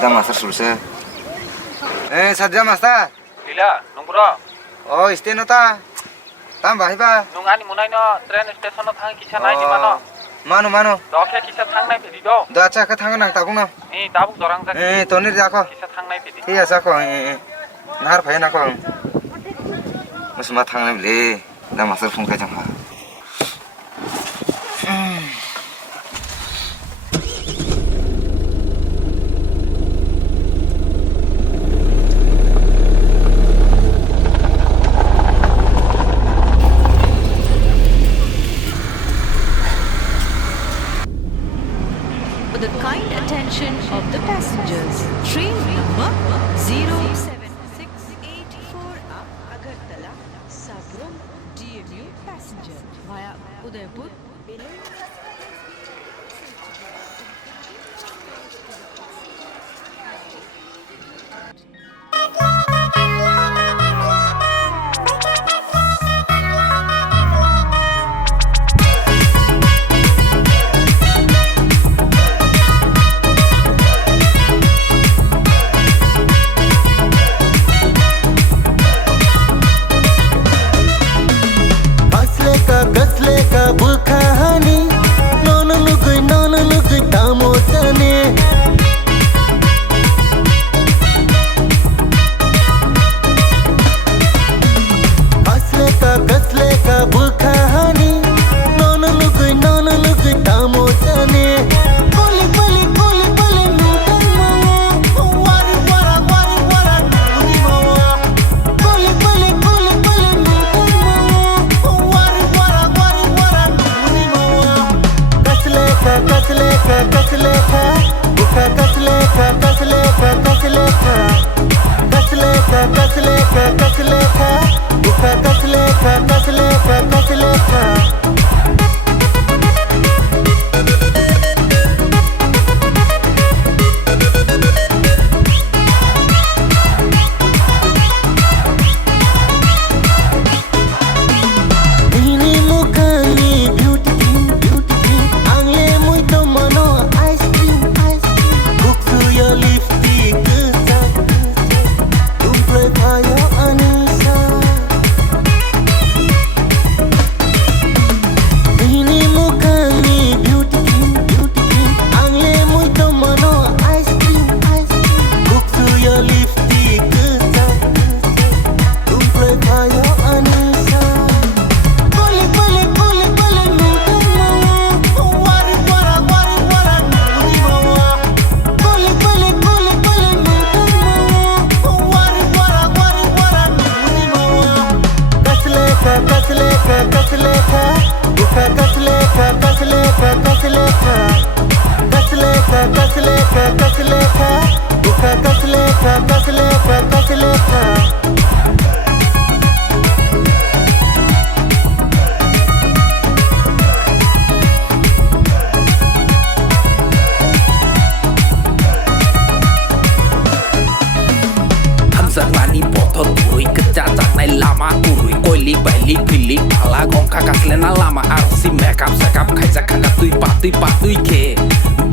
दा master sulse. Sadja master. Lila, nungro. Oh, isteno ta. Tam bahiba. Nungani munai no train station no thang kisa nai di mano. Mano. Dokhe kisa thang nai pedi do. Da acha ka thang nang tabung na. Tabuk dorang jak. Tonir jako. Kisa thang nai pedi. Iya sako. Nahar phai na ko. Musma thang nai le. Da master phone ka jang ha. For the kind attention of the passengers, train number 07684 Agartala, Sabrum, DMU passenger via Udaipur.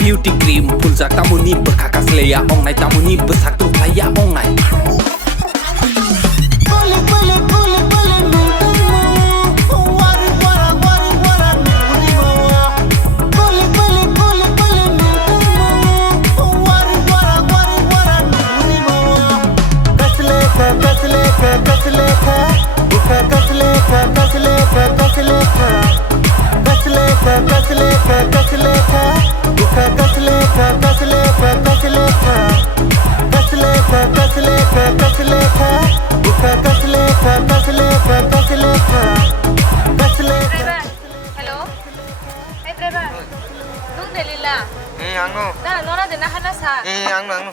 Beauty cream pulsa tamuni berkakas leya ongai tamuni besak tu playa ongai. Angno. Dah, nona dena hana sa. Angno.